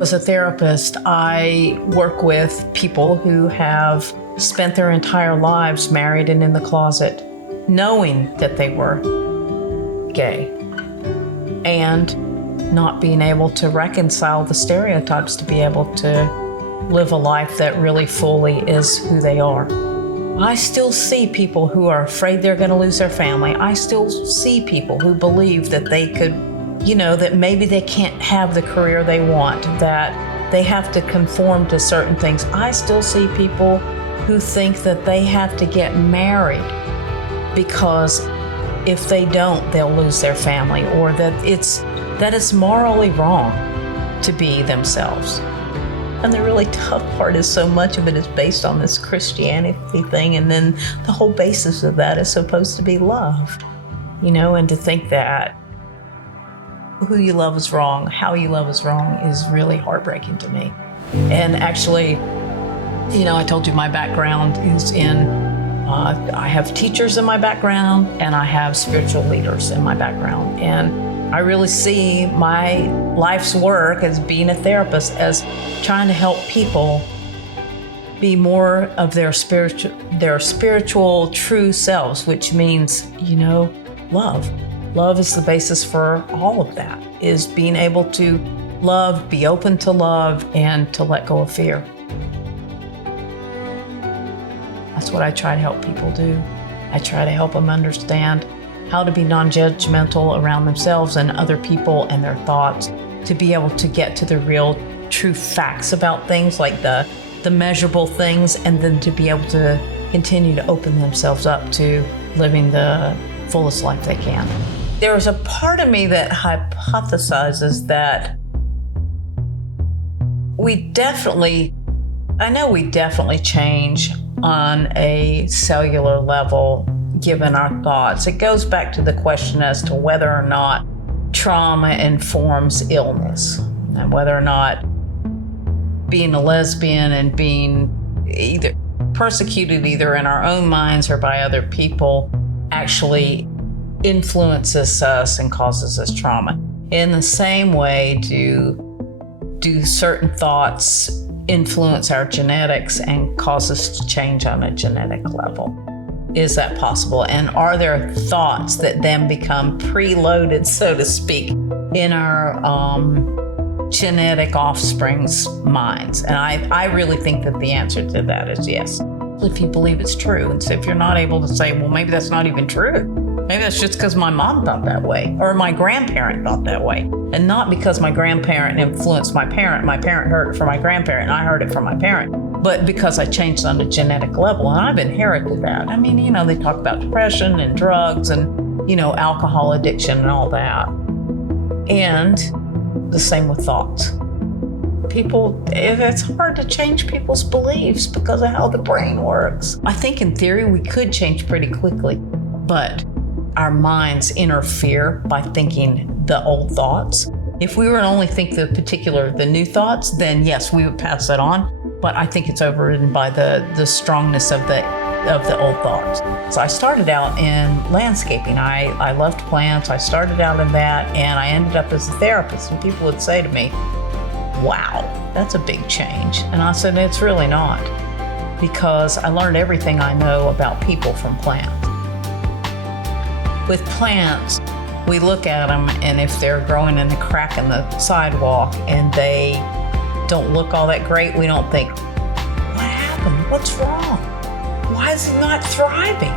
As a therapist, I work with people who have spent their entire lives married and in the closet, knowing that they were gay, and not being able to reconcile the stereotypes to be able to live a life that really fully is who they are. I still see people who are afraid they're going to lose their family. I still see people who believe that they could, that maybe they can't have the career they want, that they have to conform to certain things. I still see people who think that they have to get married because if they don't, they'll lose their family, or that it's morally wrong to be themselves. And the really tough part is so much of it is based on this Christianity thing, and then the whole basis of that is supposed to be love, and to think that who you love is wrong, how you love is wrong is really heartbreaking to me. And actually, I told you my background is I have teachers in my background and I have spiritual leaders in my background. And I really see my life's work as being a therapist as trying to help people be more of their spiritual true selves, which means, love. Love is the basis for all of that, is being able to love, be open to love, and to let go of fear. That's what I try to help people do. I try to help them understand how to be non-judgmental around themselves and other people and their thoughts, to be able to get to the real true facts about things, like the measurable things, and then to be able to continue to open themselves up to living the fullest life they can. There's a part of me that hypothesizes that we definitely change on a cellular level given our thoughts. It goes back to the question as to whether or not trauma informs illness, and whether or not being a lesbian and being either persecuted either in our own minds or by other people actually influences us and causes us trauma. In the same way, do certain thoughts influence our genetics and cause us to change on a genetic level? Is that possible? And are there thoughts that then become preloaded, so to speak, in our genetic offspring's minds? And I really think that the answer to that is yes, if you believe it's true. And so if you're not able to say, well, maybe that's not even true. Maybe that's just because my mom thought that way, or my grandparent thought that way. And not because my grandparent influenced my parent heard it from my grandparent, and I heard it from my parent, but because I changed on a genetic level, and I've inherited that. I mean, they talk about depression and drugs and, alcohol addiction and all that. And the same with thoughts. It's hard to change people's beliefs because of how the brain works. I think in theory we could change pretty quickly, but our minds interfere by thinking the old thoughts. If we were to only think the new thoughts, then yes, we would pass that on. But I think it's overridden by the strongness of the old thoughts. So I started out in landscaping. I loved plants. I started out in that, and I ended up as a therapist. And people would say to me, wow, that's a big change. And I said, it's really not, because I learned everything I know about people from plants. With plants, we look at them, and if they're growing in a crack in the sidewalk and they don't look all that great, we don't think, what happened? What's wrong? Why is it not thriving?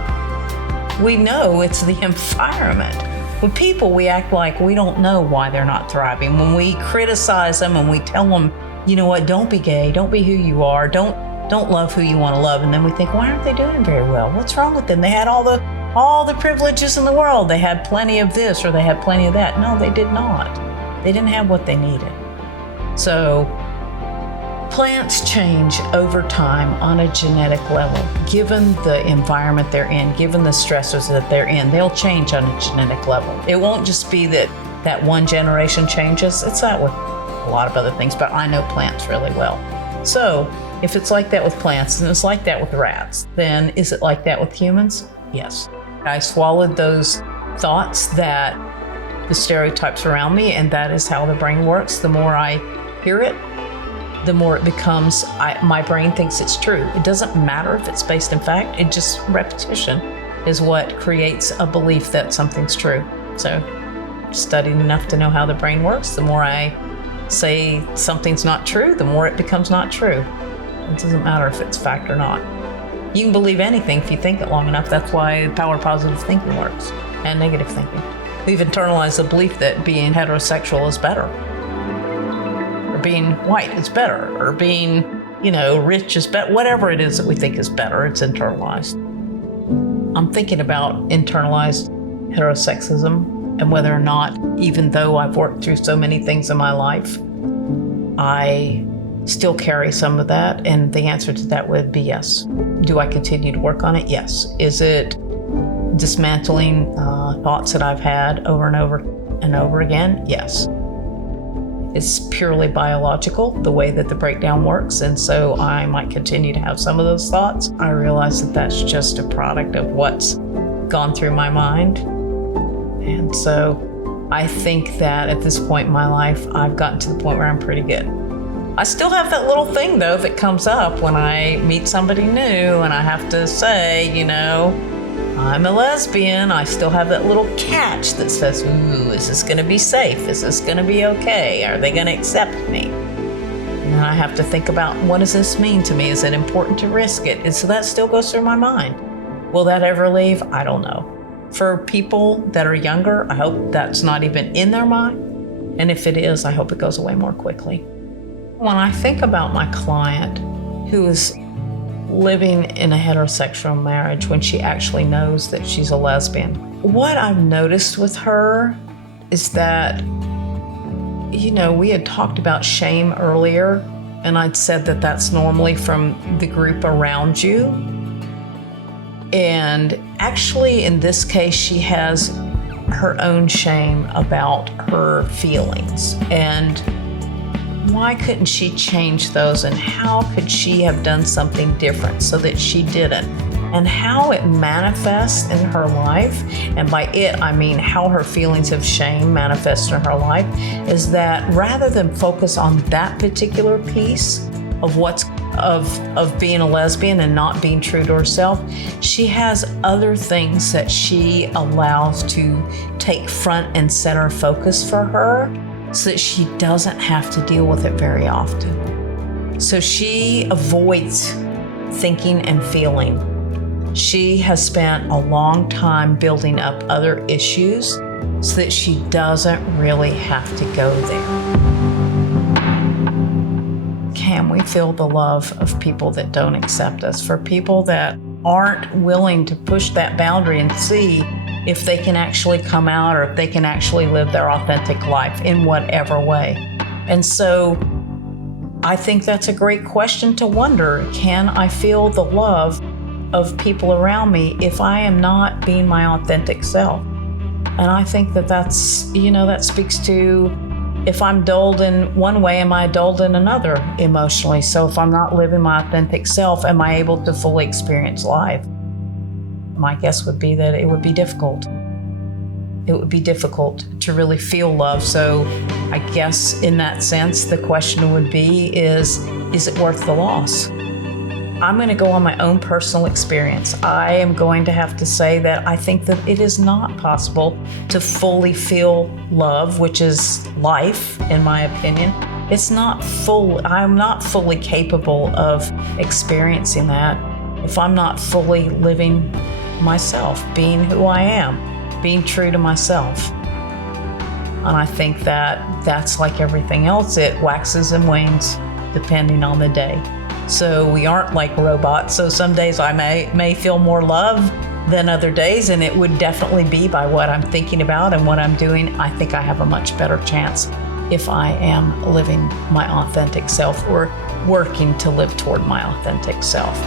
We know it's the environment. With people, we act like we don't know why they're not thriving. When we criticize them and we tell them, you know what, don't be gay, don't be who you are, don't love who you want to love, and then we think, why aren't they doing very well? What's wrong with them? They had all the privileges in the world. They had plenty of this or they had plenty of that. No, they did not. They didn't have what they needed. So plants change over time on a genetic level. Given the environment they're in, given the stressors that they're in, they'll change on a genetic level. It won't just be that one generation changes. It's that with a lot of other things, but I know plants really well. So if it's like that with plants and it's like that with rats, then is it like that with humans? Yes. I swallowed those thoughts that the stereotypes around me, and that is how the brain works. The more I hear it, the more it becomes, my brain thinks it's true. It doesn't matter if it's based in fact, it just repetition is what creates a belief that something's true. So studied enough to know how the brain works, the more I say something's not true, the more it becomes not true. It doesn't matter if it's fact or not. You can believe anything if you think it long enough. That's why the power of positive thinking works, and negative thinking. We've internalized the belief that being heterosexual is better, or being white is better, or being, rich is better. Whatever it is that we think is better, it's internalized. I'm thinking about internalized heterosexism and whether or not, even though I've worked through so many things in my life, I still carry some of that, and the answer to that would be yes. Do I continue to work on it? Yes. Is it dismantling thoughts that I've had over and over and over again? Yes. It's purely biological, the way that the breakdown works, and so I might continue to have some of those thoughts. I realize that that's just a product of what's gone through my mind. And so I think that at this point in my life, I've gotten to the point where I'm pretty good. I still have that little thing, though, that comes up when I meet somebody new and I have to say, I'm a lesbian. I still have that little catch that says, ooh, is this going to be safe? Is this going to be okay? Are they going to accept me? And I have to think about, what does this mean to me? Is it important to risk it? And so that still goes through my mind. Will that ever leave? I don't know. For people that are younger, I hope that's not even in their mind. And if it is, I hope it goes away more quickly. When I think about my client who is living in a heterosexual marriage when she actually knows that she's a lesbian, what I've noticed with her is that, we had talked about shame earlier, and I'd said that that's normally from the group around you. And actually, in this case, she has her own shame about her feelings. And why couldn't she change those, and how could she have done something different so that she didn't? And how it manifests in her life, and by it I mean how her feelings of shame manifest in her life, is that rather than focus on that particular piece of of being a lesbian and not being true to herself, she has other things that she allows to take front and center focus for her, so that she doesn't have to deal with it very often. So she avoids thinking and feeling. She has spent a long time building up other issues so that she doesn't really have to go there. Can we feel the love of people that don't accept us? For people that aren't willing to push that boundary and see if they can actually come out, or if they can actually live their authentic life in whatever way. And so I think that's a great question to wonder. Can I feel the love of people around me if I am not being my authentic self? And I think that's, that speaks to, if I'm dulled in one way, am I dulled in another emotionally? So if I'm not living my authentic self, am I able to fully experience life? My guess would be that it would be difficult. It would be difficult to really feel love. So I guess in that sense, the question would be, is it worth the loss? I'm going to go on my own personal experience. I am going to have to say that I think that it is not possible to fully feel love, which is life, in my opinion. I'm not fully capable of experiencing that if I'm not fully living myself, being who I am, being true to myself. And I think that that's like everything else. It waxes and wanes depending on the day. So we aren't like robots. So some days I may feel more love than other days, and it would definitely be by what I'm thinking about and what I'm doing. I think I have a much better chance if I am living my authentic self, or working to live toward my authentic self.